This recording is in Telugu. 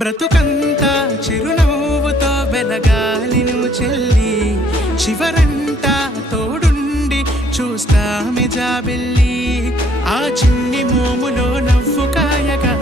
బ్రతుకంతా చిరునవ్వుతో వెలగాలి నువ్వు చెల్లి, చివరంతా తోడుండి చూస్తామె జాబిల్లి. ఆ చిన్ని మోములో నవ్వు కాయగా